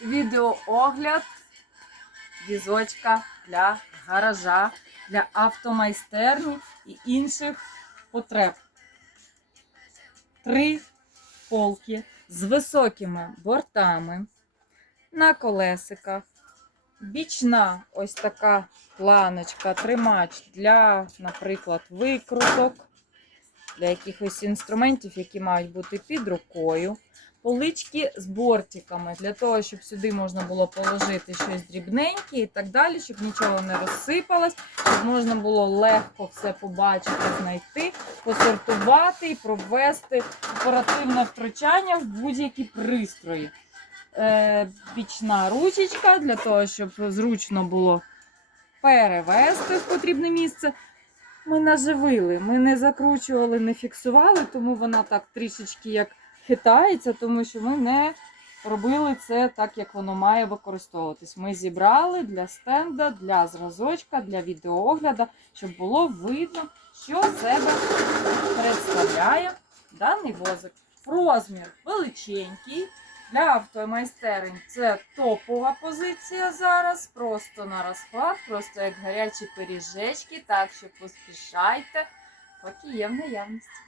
відеоогляд візочка для гаража, для автомайстерні і інших потреб. Три полки з високими бортами на колесиках. Бічна ось така планочка, тримач для, наприклад, викруток, для якихось інструментів, які мають бути під рукою. Полички з бортиками, для того, щоб сюди можна було положити щось дрібненьке і так далі, щоб нічого не розсипалось, щоб можна було легко все побачити, знайти, посортувати і провести оперативне втручання в будь-які пристрої. Е, ручечка для того, щоб зручно було перевести в потрібне місце. Ми наживили, ми не закручували, не фіксували, тому вона так трішечки як хитається, тому що ми не робили це так, як воно має використовуватись. Ми зібрали для стенда, для зразочка, для відеоогляду, щоб було видно, що себе представляє даний возик. Розмір величенький. Для автомайстерень це топова позиція зараз. Просто на розклад, просто як гарячі пиріжечки. Так що поспішайте, поки є в наявності.